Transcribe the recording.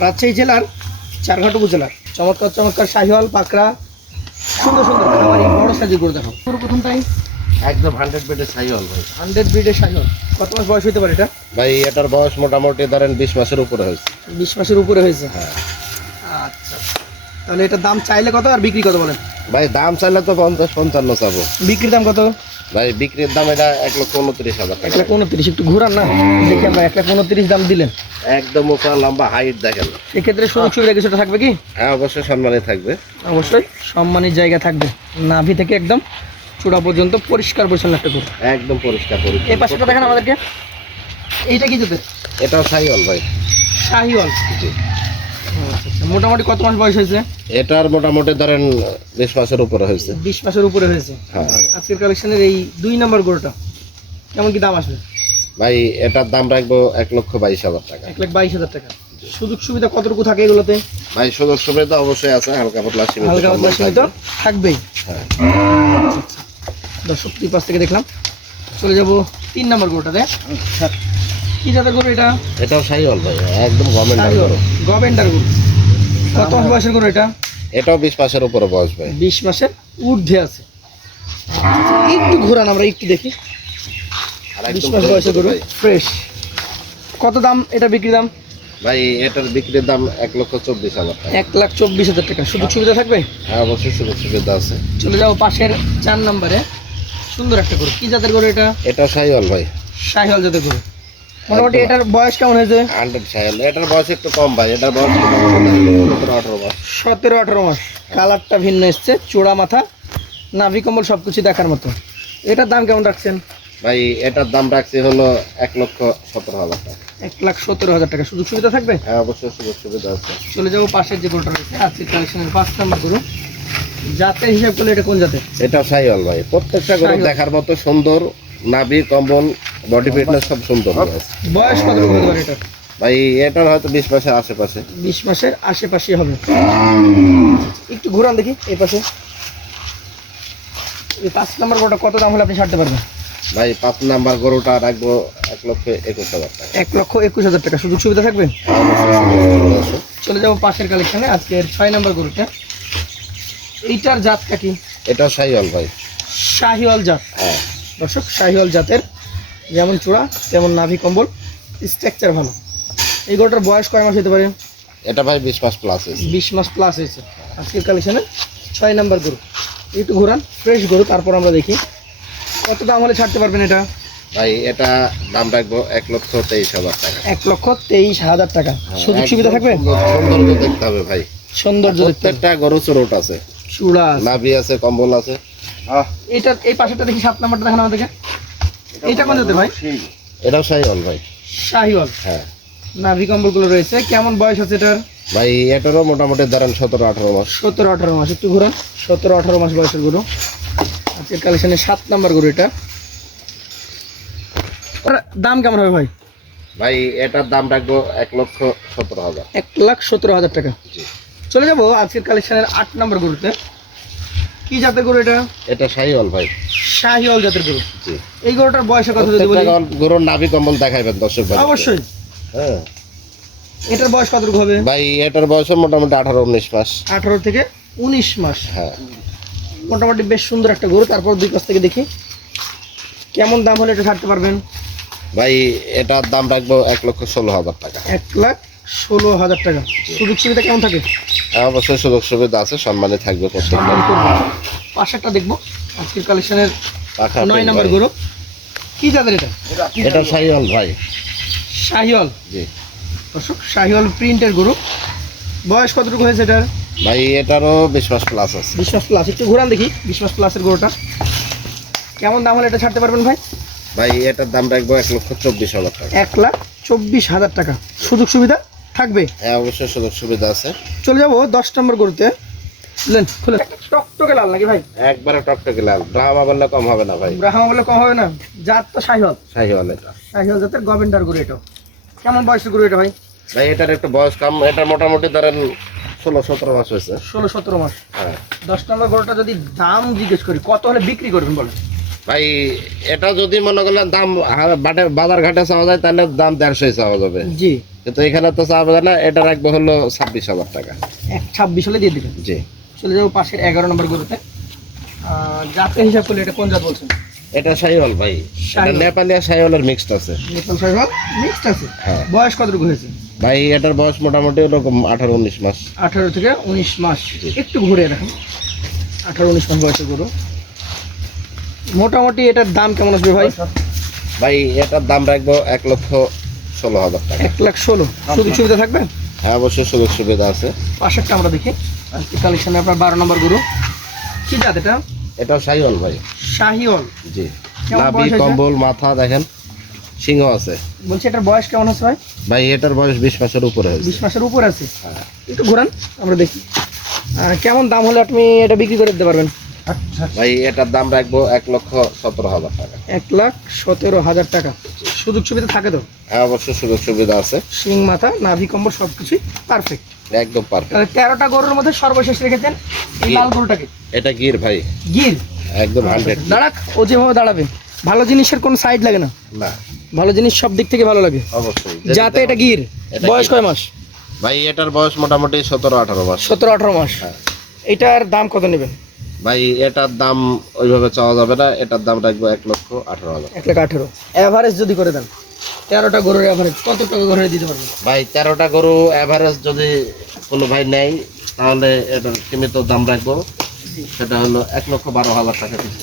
রাজশাহী জেলার চারঘাট উপজেলার চমৎকার চমৎকার শাহিওয়াল পাকড়া সুন্দর সুন্দর খামারি বড় সাইজের গরু দেখাও। প্রথমটাই একদম 100 বেডের শাহিওয়াল ভাই। 100 ব্রিডের শাহিওয়াল। কত মাস বয়স হতে পারে এটা? ভাই এটার বয়স মোটামুটি ধরেন 20 মাসের উপরে হয়েছে। 20 মাসের উপরে হয়েছে। হ্যাঁ। আচ্ছা, তাহলে এটার দাম চাইলে কত আর বিক্রি কত বলেন? ভাই দাম চাইলে তো 50-55 চাবো। বিক্রির দাম কত? ভাই বিক্রির দাম এটা 1,29,000 টাকা। 1,29,000। একটু ঘুরান না দেখি আমরা। 1,29,000 দাম দিলেন। একদম উপর লম্বা হাইট দেখেন। সেক্ষেত্রে সুযোগ সুবিধা কিছুটা থাকবে কি? হ্যাঁ অবশ্যই সম্মানে থাকবে। অবশ্যই সম্মানের জায়গা থাকবে। নাভি থেকে একদম চূড়া পর্যন্ত পরিষ্কার পরিচ্ছন্ন একটা গরু। একদম পরিষ্কার পরিচ্ছন্ন। এই পাশেটা দেখেন আমাদেরকে। এইটা কি জাতের? এটাও শাহিওয়াল ভাই। শাহিওয়াল। জি। আচ্ছা, মোটামুটি কত মাস বয়স হয়েছে? এটার মোটামুটি ধরেন 20 মাসের উপরে হয়েছে। 20 মাসের উপরে হয়েছে। হ্যাঁ। আজকের কালেকশনের এই 2 নম্বর গরুটা কেমন কি দাম আসবে? ভাই এটার দাম রাখবো 1,22,000 টাকা। 1,22,000 টাকা। সুযোগ সুবিধা কতটুকু থাকে এগুলোতে? ভাই সুযোগ সুবিধা অবশ্যই আছে, হালকা পাতলা সীমিত। হালকা পাতলা সীমিত থাকবেই। হ্যাঁ। দর্শক দুই পাশ থেকে দেখলাম। চলে যাব 3 নম্বর গরুটাতে। কি জাতের গরু এটা? এটাও শাহিওয়াল ভাই, একদম গভর্নমেন্ট গরু। গভর্নমেন্ট গরু। কত মাস বয়সের গরু এটা? এটাও 20 মাসের উপরে বয়স ভাই। 20 মাসের ঊর্ধ্বে আছে। একটু ঘোরান আমরা একটু দেখি। আর 20 একদম মাস বয়সের গরু, ফ্রেশ। কত দাম এটা বিক্রি দাম? ভাই এটার বিক্রির দাম 1,24,000 টাকা। 1,24,000 টাকা। সুযোগ সুবিধা থাকবে? হ্যাঁ অবশ্যই সুযোগ সুবিধা আছে। চলে যাও পাশের 4 নম্বরে। সুন্দর একটা গরু। কি জাতের গরু এটা? এটা শাহিওয়াল ভাই। শাহিওয়াল জাতের গরু। মোটামুটি এটার বয়স কেমন হয়েছে? 100 শাহিওয়াল। এটার বয়স একটু কম ভাই, এটার বয়স 17-18 মাস। 17-18 মাস। কালারটা ভিন্ন এসছে, চূড়া মাথা, নাভি কম্বল সবকিছু দেখার মতো। এটার দাম কেমন রাখছেন? ভাই এটার দাম রাখছি হলো 1,17,000 টাকা। 1,17,000 টাকা। সুযোগ সুবিধা থাকবে? হ্যাঁ অবশ্যই সুযোগ সুবিধা আছে। চলে যাবো পাশের যে গরুটা রয়েছে আজকের কালেকশনের 5 নম্বর গরু। জাতের হিসাব করলে এটা কোন জাতের? এটা শাহিওয়াল ভাই। প্রত্যেকটা গরু শাহিওয়াল। দেখার মতো সুন্দর, নাভি কম্বল বডি ফিটনেস সব সুন্দর আছে। বয়স কত হতে পারে এটা? ভাই এটার হয়তো 20 মাসের আশেপাশে। 20 মাসের আশেপাশে হবে। একটু ঘুরান দেখি এই পাশে। এই 5 নম্বর গরুটা কত দাম হলে আপনি ছাড়তে পারবেন? ভাই 5 নাম্বার গরুটা রাখবো 1,21,000 টাকা। 1,21,000 টাকা। সুযোগ সুবিধা থাকবে? অবশ্যই সুযোগ সুবিধা আছে। চলে যাবো পাশের কালেকশনে আজকের 6 নম্বর গরুটা। এইটার জাতটা কি? এটাও শাহিওয়াল ভাই। শাহিওয়াল জাত। হ্যাঁ। দর্শক শাহিওয়াল জাতের, যেমন চূড়া তেমন নাভি কম্বল, স্ট্রাকচার ভালো। এই গরুটার বয়স কয় মাস হতে পারে? এটা ভাই 20 মাস প্লাস আছে। 20 মাস প্লাস হয়েছে। আজকের কালেকশনে 6 নম্বর গরু। একটু ঘোরান, ফ্রেশ গরু। তারপর আমরা দেখি কত দাম হলে ছাড়তে পারবেন এটা? ভাই এটা দাম রাখবো 1,23,000 টাকা। 1,23,000 টাকা। সুযোগ সুবিধা থাকবে? সৌন্দর্য দেখতে হবে ভাই। সৌন্দর্য দেখতে হবে। প্রত্যেকটা গরু চোরট আছে, চূড়া আছে। নাভি আছে, কম্বল আছে। এটা এই পাশেটা দেখি 7 নম্বরটা দেখান আমাদেরকে। এটা কোন জাতের ভাই? এটাও শাহিওয়াল ভাই। শাহিওয়াল। হ্যাঁ। নাভি কম্বলগুলো রয়েছে। কেমন বয়স আছে এটার? ভাই এটারও মোটামুটি ধরেন 17-18 মাস। 17-18 মাস। একটু ঘুরান। 17-18 মাস বয়সের গরু। আজকের কালেকশনে 7 নম্বর গরু এটা। ওর দাম কেমন হবে ভাই? ভাই এটার দাম রাখবো 1,17,000। 1,17,000 টাকা। জি। চলে যাবো আজকের কালেকশনের 8 নম্বর গরুতে। কি জাতের গরু এটা? এটা শাহিওয়াল ভাই। শাহিওয়াল জাতের গরু। জি। এই গরুটার বয়সের কথা যদি বলি? প্রত্যেকটা গরুর নাভি কম্বল দেখাইবেন দর্শক ভাই। অবশ্যই। হ্যাঁ। এটার বয়স কতটুকু হবে? ভাই এটার বয়স মোটামুটি 18-19 মাস। 18 থেকে 19 মাস। হ্যাঁ। মোটামুটি বেশ সুন্দর একটা গরু। তারপর দুই পাশ থেকে দেখি কেমন দাম হলে এটা ছাড়তে পারবেন? ভাই এটার দাম রাখবো 1,16,000 টাকা। 1,16,000 টাকা। সুযোগ সুবিধা কেমন থাকে? হ্যাঁ অবশ্যই সুযোগ সুবিধা আছে, সম্মানে থাকবে প্রত্যেকটা। পাশেরটা দেখবো আজকের কালেকশনের পাখা 9 নম্বর গরু। কি জাতের এটা? এটা শাহিওয়াল ভাই। শাহিওয়াল। জি। দর্শক শাহিওয়াল প্রিন্টের গরু। বয়স কতটুকু হয়েছে এটার? ভাই এটারও 20 মাস প্লাস আছে। 20 মাস প্লাস। একটু ঘোরান দেখি 20 মাস প্লাসের গরুটা। কেমন দাম হলে এটা ছাড়তে পারবেন ভাই? ভাই এটার দাম রাখবো 1,24,000 টাকা। 1,24,000 টাকা। সুযোগ সুবিধা থাকবে? হ্যাঁ অবশ্যই সুযোগ সুবিধা আছে। চলে যাবো 10 নম্বর গরুতে। খুলেন খুলেন। টকটকে লাল নাকি ভাই? একবারে টকটকে লাল। ব্রাহ্মা বললে কম হবে না ভাই। ব্রাহ্মা বলে কম হবে না। জাত তো শাহিওয়াল। শাহিওয়াল এটা। শাহিওয়াল জাতের গভর্নমেন্ট গরু এটা। কেমন বয়সের গরু এটা ভাই? ভাই এটার একটু বয়স কম। এটা মোটামুটি ধরেন 16-17 মাস হয়েছে। 16-17 মাস। হ্যাঁ। 10 নম্বর গরুটা যদি দাম জিজ্ঞেস করি কত হলে বিক্রি করবেন বলেন? ভাই এটা যদি মনে করলেন দাম বাজার ঘাটে চাওয়া যায় তাহলে দাম 150 চাওয়া যাবে, জি। কিন্তু এখানে তো চাওয়া যায় না। এটা রাখবো হলো 26,000 টাকা। 26 হলে দিয়ে দিবেন। জি। চলে যাবো পাশের 11 নম্বর গরুতে। জাতের হিসাব করলে এটা কোন জাত বলছেন? এটা শাহিওয়াল ভাই, এটা শাহিওয়াল। নেপালি আর শাহিওয়ালের মিক্সড আছে। নেপাল শাহিওয়াল মিক্সড আছে। হ্যাঁ। বয়স কতটুকু হয়েছে? ভাই এটার বয়স মোটামুটি ওরকম 18-19 মাস। 18 থেকে 19 মাস। একটু ঘুরে দেখেন, 18-19 মাস বয়সের গরু। মোটামুটি এটার দাম কেমন আসবে ভাই? ভাই এটার দাম রাখবো 1,16,000 টাকা। 1,16,000। সুযোগ সুবিধা থাকবে? হ্যাঁ অবশ্যই সুযোগ সুবিধা আছে। পাশেরটা আমরা দেখি। আজকে কালেকশনে আপনার 12 নম্বর গরু। কি জাত এটা? এটাও শাহিওয়াল ভাই। শাহিওয়াল। জি। কেমন নাভি বয়স হয়েছে? কম্বল মাথা দেখেন, সিংহ আছে। বলছি এটার বয়স কেমন আছে ভাই? ভাই এটার বয়স 20 মাসের উপরে হয়েছে। 20 মাসের উপর আছে। হ্যাঁ। একটু ঘোরান আমরা দেখি। কেমন দাম হলে আপনি এটা বিক্রি করে দিতে পারবেন? ভাই এটার দাম রাখবো 1,17,000 টাকা। 1,17,000 টাকা। সুযোগ সুবিধা থাকে তো? হ্যাঁ অবশ্যই সুযোগ সুবিধা আছে। শিং মাথা নাভি কম্বল সবকিছুই পারফেক্ট। একদম পারফেক্ট। তাহলে 13টা গরুর মধ্যে সর্বশেষ রেখেছেন এই গির। লাল গরুটাকে। এটা গির ভাই, গির। একদম 100। দাঁড়াক, ও যেভাবে দাঁড়াবে। ভালো জিনিসের কোনো সাইড লাগে না, না ভালো জিনিস সব দিক থেকে ভালো লাগে। অবশ্যই। যাতে এটা গির। এটা বয়স গির। কয় মাস? ভাই এটার বয়স মোটামুটি 17-18 মাস। 17-18 মাস। হ্যাঁ। এটার দাম কত নেবেন? ভাই এটার দাম ওইভাবে চাওয়া যাবে না, এটার দাম রাখবো 1,18,000। 1,18,000। এভারেজ যদি করে দেন, 13টা গরুর এভারেজ কত টাকা করে দিতে পারবেন? ভাই 13টা গরু এভারেজ যদি কোনো ভাই নেয় তাহলে এটার সীমিত দাম রাখবো, সেটা হলো 1,12,000 টাকা পিস।